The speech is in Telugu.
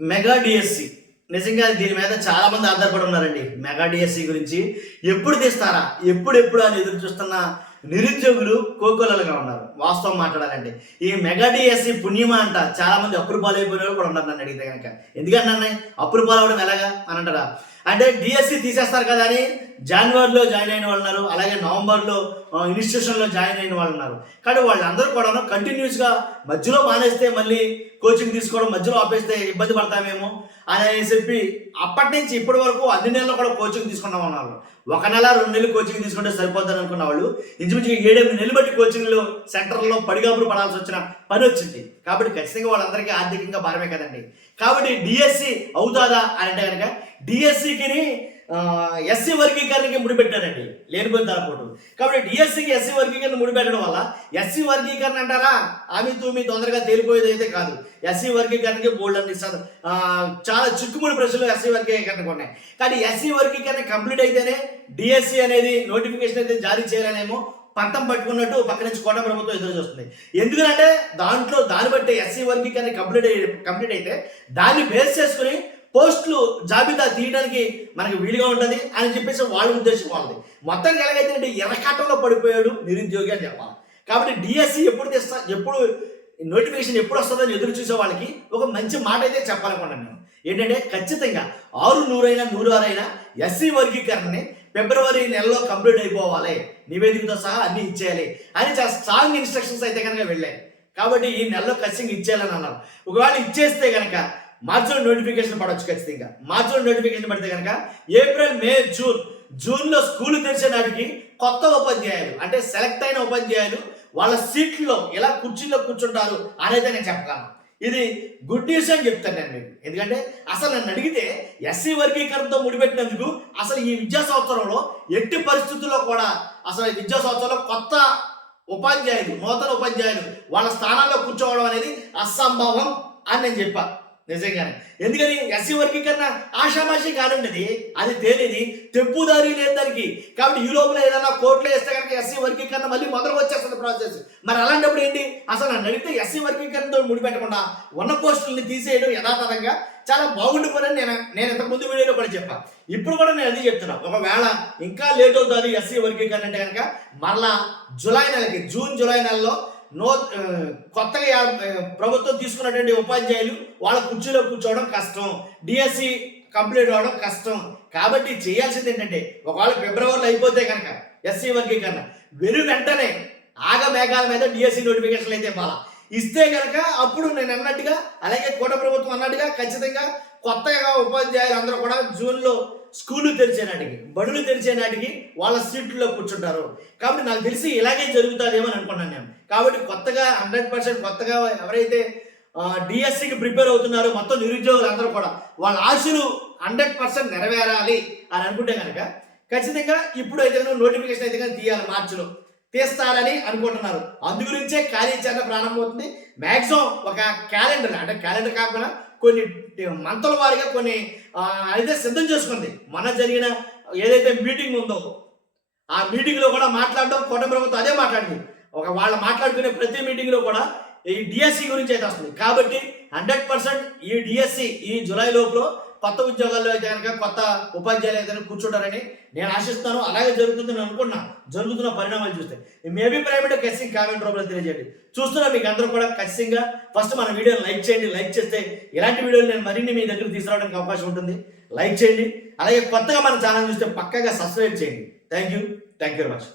మెగా డిఎస్సి నిజంగా దీని మీద చాలా మంది ఆధారపడి ఉన్నారండి. మెగా డిఎస్సి గురించి ఎప్పుడు తీస్తారా, ఎప్పుడెప్పుడు అని ఎదురు చూస్తున్న నిరుద్యోగులు కోకొల్లలుగా ఉన్నారు. వాస్తవం మాట్లాడాలంటే ఈ మెగా డిఎస్సి పుణ్యమా అంట చాలా మంది అప్పులు పాలైపోయిన వాళ్ళు కూడా ఉన్నారు. నన్ను అడిగితే కనుక ఎందుకంటే అప్పులు పాలవడం ఎలాగా అని అంటారా, అంటే డిఎస్సి తీసేస్తారు కదా అని జనవరిలో జాయిన్ అయిన వాళ్ళు ఉన్నారు, అలాగే నవంబర్లో ఇన్స్టిట్యూషన్లో జాయిన్ అయిన వాళ్ళు ఉన్నారు. కానీ వాళ్ళందరూ కూడా కంటిన్యూస్గా మధ్యలో మానేస్తే మళ్ళీ కోచింగ్ తీసుకోవడం మధ్యలో ఆపేస్తే ఇబ్బంది పడతామేమో అని చెప్పి అప్పటి నుంచి ఇప్పటి వరకు అన్ని నెలలు కూడా కోచింగ్ తీసుకున్నాం అన్నారు. 1 నెల 2 నెలలు కోచింగ్ తీసుకుంటే సరిపోద్దని అనుకున్న వాళ్ళు ఇంచుమించుగా 7-8 నెలలు బట్టి కోచింగ్లో సెంటర్లో పడిగాపులు పడాల్సి వచ్చిన పని వచ్చింది. కాబట్టి ఖచ్చితంగా వాళ్ళందరికీ ఆర్థికంగా భారమే కదండి. కాబట్టి డిఎస్సి అవుతుందా అని అంటే కనుక డిఎస్సికి ఎస్సీ వర్గీకరణకి ముడిపెట్టారండి లేనిపోయిన తలపోటు. కాబట్టి డిఎస్సికి ఎస్సీ వర్గీకరణ ముడిపెట్టడం వల్ల ఎస్సీ వర్గీకరణ అంటారా ఆమె తూమి తొందరగా తేలిపోయేది అయితే కాదు. ఎస్సీ వర్గీకరణకి బోల్డ్ అన్ని చాలా చిక్కుముడి ప్రశ్నలు ఎస్సీ వర్గీకరణకు ఉన్నాయి. కానీ ఎస్సీ వర్గీకరణ కంప్లీట్ అయితేనే డిఎస్సి అనేది నోటిఫికేషన్ అయితే జారీ చేయాలనేమో పంతం పట్టుకున్నట్టు పక్క నుంచి కోట ప్రభుత్వం ఎదురు చూస్తుంది. ఎందుకంటే దాన్ని బట్టి ఎస్సీ వర్గీకరణ కంప్లీట్ అయితే దాన్ని బేస్ చేసుకుని పోస్టులు జాబితా తీయడానికి మనకు వీలుగా ఉంటుంది అని చెప్పేసి వాళ్ళ ఉద్దేశం వాళ్ళది. మొత్తానికి ఎలాగైతే ఎర్రకాటంలో పడిపోయాడు నిరుద్యోగి అని చెప్పాలి. కాబట్టి డిఎస్సి ఎప్పుడు నోటిఫికేషన్ ఎప్పుడు వస్తుందని ఎదురు చూసే వాళ్ళకి ఒక మంచి మాట అయితే చెప్పాలనుకున్నాను నేను. ఏంటంటే ఖచ్చితంగా 600 అయినా 106 అయినా ఎస్సీ వర్గీకరణని ఫిబ్రవరి నెలలో కంప్లీట్ అయిపోవాలి, నివేదికతో సహా అన్ని ఇచ్చేయాలి అని చాలా స్ట్రాంగ్ ఇన్స్ట్రక్షన్స్ అయితే కనుక వెళ్ళాయి. కాబట్టి ఈ నెలలో ఖచ్చితంగా ఇచ్చేయాలని అన్నారు. ఒకవేళ ఇచ్చేస్తే కనుక మార్చిలో నోటిఫికేషన్ పడవచ్చు. ఖచ్చితంగా మార్చిలో నోటిఫికేషన్ పడితే కనుక ఏప్రిల్, మే, జూన్లో స్కూల్ తెరిచే నాటికి కొత్త ఉపాధ్యాయులు అంటే సెలెక్ట్ అయిన ఉపాధ్యాయులు వాళ్ళ సీట్లలో ఎలా కుర్చీలో కూర్చుంటారు అనేది నేను చెప్పగలను. ఇది గుడ్ న్యూస్ అని చెప్తాను నేను మీకు. ఎందుకంటే అసలు నన్ను అడిగితే ఎస్సీ వర్గీకరణతో ముడిపెట్టినందుకు అసలు ఈ విద్యా సంవత్సరంలో ఎట్టి పరిస్థితుల్లో కూడా అసలు విద్యా సంవత్సరంలో కొత్త ఉపాధ్యాయులు నూతన ఉపాధ్యాయులు వాళ్ళ స్థానాల్లో కూర్చోవడం అనేది అసంభవం అని నేను చెప్పాను నిజంగానే. ఎందుకని ఎస్సీ వర్గీకరణ ఆషామాషి కానుండది, అది తేలిది, తెప్పుదారి లేదు దానికి. కాబట్టి ఈ లోపల ఏదైనా కోర్టులో వేస్తే కనుక ఎస్సీ వర్గీకరణ మళ్ళీ మొదలు వచ్చేస్తుంది ప్రాసెస్. మరి అలాంటప్పుడు ఏంటి, అసలు నన్ను అడిగితే ఎస్సీ వర్గీకరణతో ముడిపెట్టకుండా ఉన్న పోస్టుల్ని తీసేయడం యథాతథంగా చాలా బాగుండిపోయినని నేను ఇంతకుముందు వీడియోలో కూడా చెప్పాను. ఇప్పుడు కూడా నేను అది చెప్తున్నా. ఒకవేళ ఇంకా లేట్ అవుతుంది ఎస్సీ వర్గీకరణ అంటే కనుక మరలా జూన్ జూలై నెలలో కొత్తగా ప్రభుత్వం తీసుకున్నటువంటి ఉపాధ్యాయులు వాళ్ళ కుర్చీలో కూర్చోవడం కష్టం, డిఎస్సి కంప్లీట్ అవ్వడం కష్టం. కాబట్టి చేయాల్సింది ఏంటంటే ఒకవేళ ఫిబ్రవరిలో అయిపోతే కనుక ఎస్సీ వర్గీకరణ వెంటనే మేఘాల మీద డిఎస్సి నోటిఫికేషన్లు అయితే ఇస్తే కనుక అప్పుడు నేను అన్నట్టుగా అలాగే కోట ప్రభుత్వం అన్నట్టుగా ఖచ్చితంగా కొత్తగా ఉపాధ్యాయులు అందరూ కూడా జూన్లో స్కూళ్ళు తెరిచే నాటికి బడులు తెరిచే నాటికి వాళ్ళ సీట్లలో కూర్చుంటారు. కాబట్టి నాకు తెలిసి ఇలాగే జరుగుతుందేమో అని అనుకున్నాను నేను. కాబట్టి కొత్తగా 100% కొత్తగా ఎవరైతే డిఎస్సికి ప్రిపేర్ అవుతున్నారో మొత్తం నిరుద్యోగులు అందరూ కూడా వాళ్ళ ఆశలు 100% నెరవేరాలి అని అనుకుంటే కనుక ఖచ్చితంగా ఇప్పుడు అయితే నోటిఫికేషన్ అయితే కనుక తీయాలి, మార్చిలో తీస్తారని అనుకుంటున్నారు. అందుగురించే కార్యాచరణ ప్రారంభమవుతుంది. మ్యాక్సిమం ఒక క్యాలెండర్ అంటే క్యాలెండర్ కాకుండా కొన్ని మంత్రుల వారిగా కొన్ని అయితే సిద్ధం చేసుకుంది. మన జరిగిన ఏదైతే మీటింగ్ ఉందో ఆ మీటింగ్లో కూడా మాట్లాడడం కోట ప్రభుత్వం అదే మాట్లాడింది. వాళ్ళు మాట్లాడుకునే ప్రతి మీటింగ్లో కూడా ఈ డిఎస్సి గురించి అయితే వస్తుంది. కాబట్టి 100% ఈ డిఎస్సి ఈ జూలై లోపల కొత్త ఉద్యోగాల్లో అయితే కనుక కొత్త ఉపాధ్యాయులు అయితే కూర్చుంటారని నేను ఆశిస్తాను. అలాగే జరుగుతుందని అనుకున్నా. జరుగుతున్న పరిణామాలు చూస్తే మీ అభిప్రాయం ఖచ్చితంగా కామెంట్ రూపంలో తెలియజేయండి. చూస్తున్నా మీకు అందరూ కూడా ఖచ్చితంగా ఫస్ట్ మన వీడియోని లైక్ చేయండి. లైక్ చేస్తే ఇలాంటి వీడియోలు నేను మరిన్ని మీ దగ్గర తీసుకురావడానికి అవకాశం ఉంటుంది. లైక్ చేయండి. అలాగే కొత్తగా మన ఛానల్ చూస్తే పక్కాగా సబ్స్క్రైబ్ చేయండి. Thank you very much.